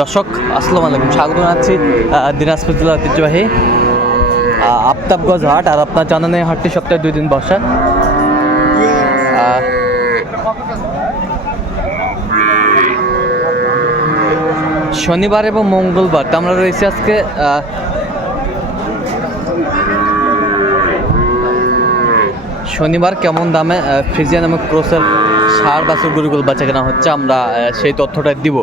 দর্শক, আসসালামু আলাইকুম। স্বাগত জানাচ্ছি দিনাজপুর জেলা ঐতিহ্যবাহী আফতাবগঞ্জ হাট। আর আপনার জানেন এই হাটটি সপ্তাহে দুই দিন বসে। শনিবার এবং মঙ্গলবার তো আমরা রয়েছি আজকে শনিবার কেমন দামে ফ্রিজিয়ান এবং ক্রোসের সার, বাছুর, গরুগুলো বাচ্চা কেনা হচ্ছে, আমরা সেই তথ্যটা দিব।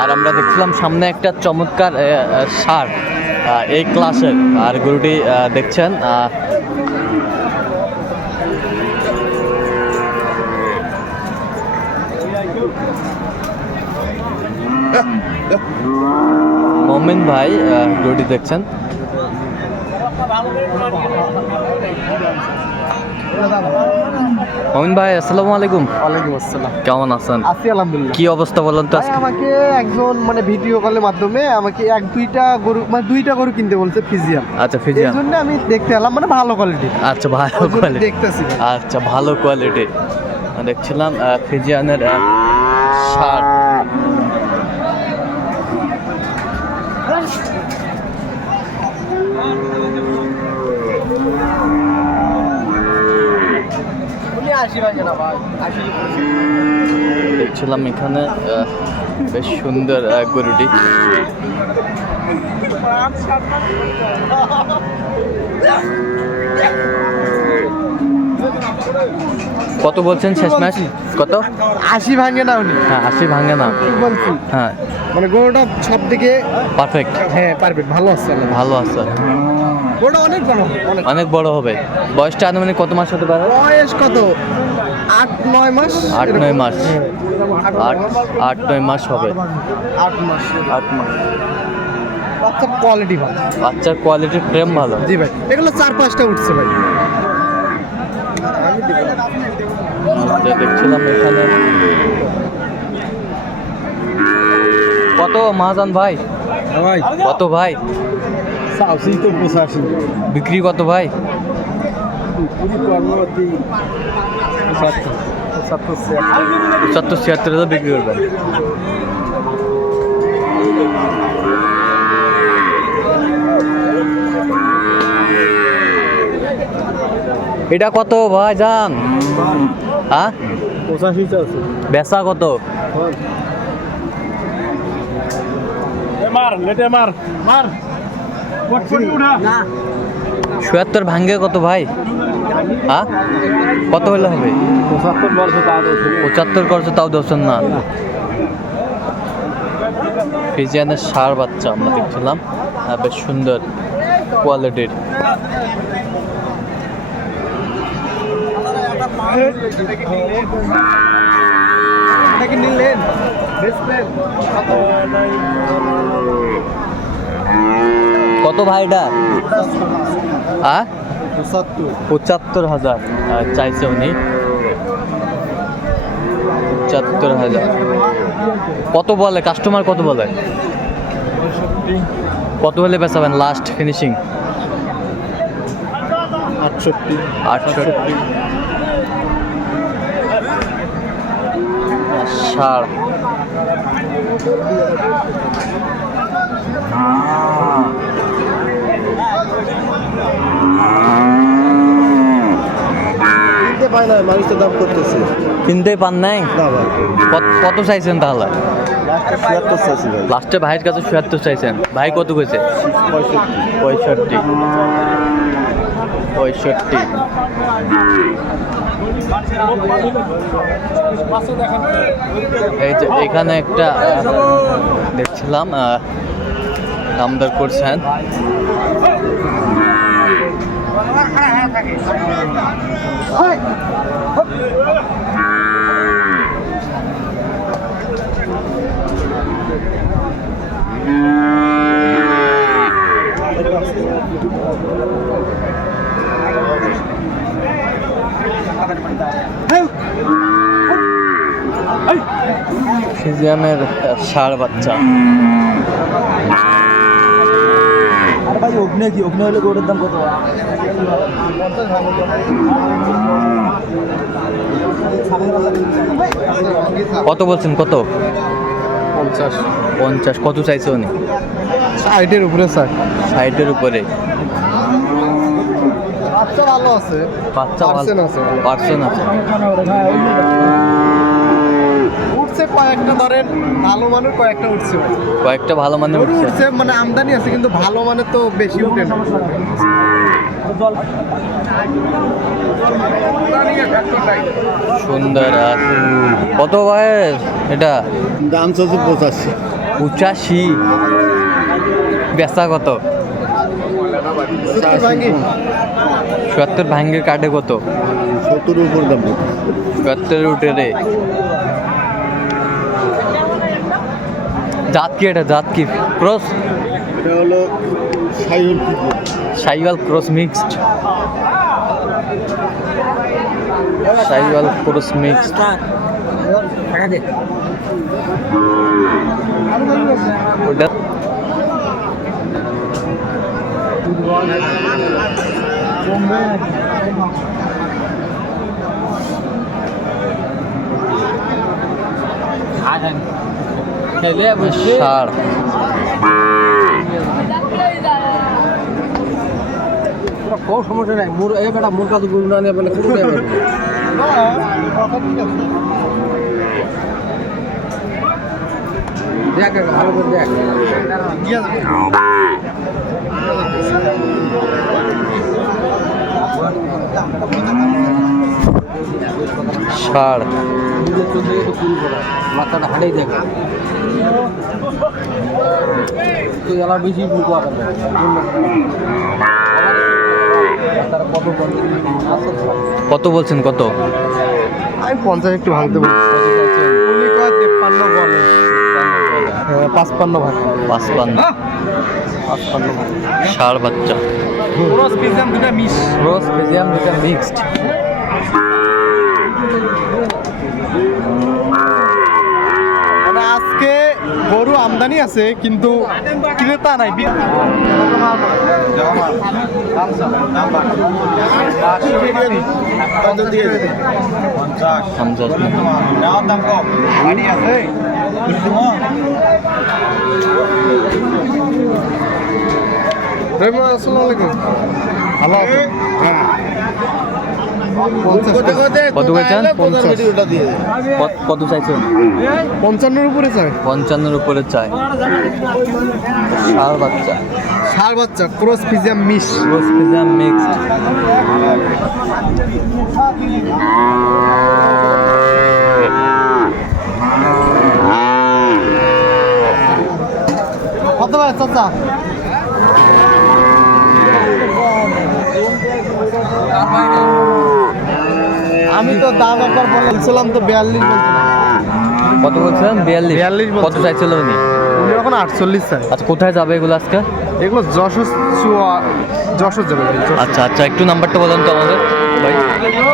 আর আমরা দেখছিলাম সামনে একটা চমৎকার সার এই ক্লাসের, আর গরুটি দেখছেন মোমেন ভাই গরুটি দেখছেন। মোমিন ভাই আসসালামু আলাইকুম। ওয়ালাইকুম আসসালাম। কেমন আছেন? আছি আলহামদুলিল্লাহ। কি অবস্থা বলেন তো আমাকে একজন মানে ভিডিও কলের মাধ্যমে আমাকে এক দুইটা গরু মানে দুইটা গরু কিনতে বলছে ফিজিয়াম আচ্ছা জন্য আমি দেখতে এলাম মানে ভালো কোয়ালিটি আচ্ছা ভালো কোয়ালিটি দেখতেছি। আচ্ছা ভালো কোয়ালিটি দেখছিলাম ফিজিয়ানের আহ, দেখছিলাম এখানে বেশ সুন্দর গরুটি। কত বলছেন শেষ ম্যাচ? কত? আশি ভাঙে না উনি। হ্যাঁ আশি ভাঙে না। বলছি? হ্যাঁ। মানে গরুটা সব দিকে পারফেক্ট হ্যাঁ পারফেক্ট ভালো আছে। ভালো আছে। অনেক বড় অনেক। অনেক বড় হবে। বয়সটা আনুমানিক কত মাস হতে পারে? বয়স কত? আট নয় মাস? আট নয় মাস। আট আট নয় মাস হবে। আট মাস। আট মাস। বাচ্চা কোয়ালিটি ভালো। বাচ্চার কোয়ালিটির ফ্রেম ভালো। জি ভাই এগুলো চার পাঁচটা উঠছে ভাই। দেখছিলাম এখানে। কত মাহাজান ভাই? ভাই। কত ভাই? তো পঁচাশি। বিক্রি কত ভাই? পঁচাত্তর। ছিয়াত্তর। হাজার বিক্রি করবেন। এটা কত ভাই যান হ্যাঁ? পঁচাশি আছে বেচা কত? মার লেটে মার। মার। না। চুয়াত্তর ভাঙ্গে কত ভাই? হ্যাঁ কত হলে হবে? পঁচাত্তর করছে তাও দর্শন না। ফিজিয়ানের সার বাচ্চা আমরা দেখছিলাম। আহ, বেশ সুন্দর কোয়ালিটির নিলেন কত ভাইটা হ্যাঁ পঁচাত্তর হাজার। চাইছে উনি। পঁচাত্তর হাজার। কত বলে? কাস্টমার কত বলে? কত হলে বেচাবেন লাস্ট ফিনিশিং আটষট্টি। আটষট্টি। ষাট পায় না মানুষ তো দাম করতেছে। কিনতেই পান নাই? না ভাই। কত- চাইছেন তাহলে? লাস্টে ছিয়াত্তর ভাইয়ের কাছে চুয়াত্তর চাইছেন। ভাই কত কইছে? পঁয়ষট্টি। পঁয়ষট্টি। এই যে এখানে একটা দেখছিলাম দামদার করছেন। ফিজিয়ামের ষাড় বাচ্চা ভাই অগ্নে কি? অগ্নে হলে গরুর দাম কত? কত বলছেন? কত? পঞ্চাশ। পঞ্চাশ। কত চাইছে উনি? ষাটের উপরে স্যার। ষাটের উপরে। বাচ্চা ভালো আছে। বাচ্চা Percent আছে। পার্সেন্ট আছে। কয়েকটা ধরেন ভালো মানের কয়েকটা উঠছে। কয়েকটা ভালো মানে গরু উঠছে। উঠছে মানে আমদানি আছে কিন্তু ভালো মানের তো বেশি উঠে না। সুন্দর আর কত বয়স এটা? দাম চলছে পঁচাশি। পঁচাশি? বেচা কত? সত্তর ভাঙ্গের কাটে কত? সত্তর উপর দাম। সত্তর উঠে রে। জাত কি এটা? জাত কি? ক্রস? এটা হলো Sahiwal cross mixed. Sahiwal cross mixed. ওটা ষাড় কোনো সমস্যা নাই। মোর এই বেটা মোর কাছে গরু না নিয়ে বলে কোনো দেখ ভালো করে দেখ। ষাড় মাথাটা হাঁটাই দেখে। এলা বেশি কত বলছেন কত? আমি পঞ্চাশ একটু ভাঙতে বলছি। উনি কয়? তেপ্পান্ন বলে। হ্যাঁ, পাঁচপান্ন ভাগ পাঁচপান্ন। পাঁচপান্ন ভাগ ষাড় বাচ্চা। পিজাম দুটা মিস ক্রস ফিজিয়াম দুটা মিক্সড আজকে গরু আমদানি আছে কিন্তু ক্রেতা নাই রহিম, ভালো আছেন? কত চাইছেন? পঞ্চান্নর উপরে চাই। পঞ্চান্নের উপরে চাই। ষাড় বাচ্চা। ষাট বাচ্চা ক্রস পিজিয়াম মিস ক্রস ফিজিয়াম মিক্সড কত ভাই চাচা? আমি তো দাম একবার বলছিলাম তো বিয়াল্লিশ বলছিলাম কত বলছেন বিয়াল্লিশ। 42 বলছে। কত চাইছিল উনি? উনি এখন আটচল্লিশ চাই। আচ্ছা কোথায় যাবে এগুলো আজকে? এগুলো যশোর যশোর যাবে আচ্ছা আচ্ছা একটু নাম্বারটা বলেন তো আমাদের।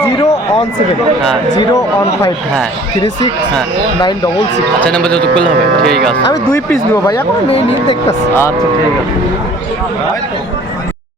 জিরো ওয়ান সেভেন হ্যাঁ। জিরো ওয়ান ফাইভ হ্যাঁ। থ্রি সিক্স হ্যাঁ। Nine double six. আচ্ছা নাম্বার যত হবে। ঠিক আছে। আমি দুই পিস নিবো ভাই এখন নিয়ে দেখতেছি। আচ্ছা ঠিক আছে।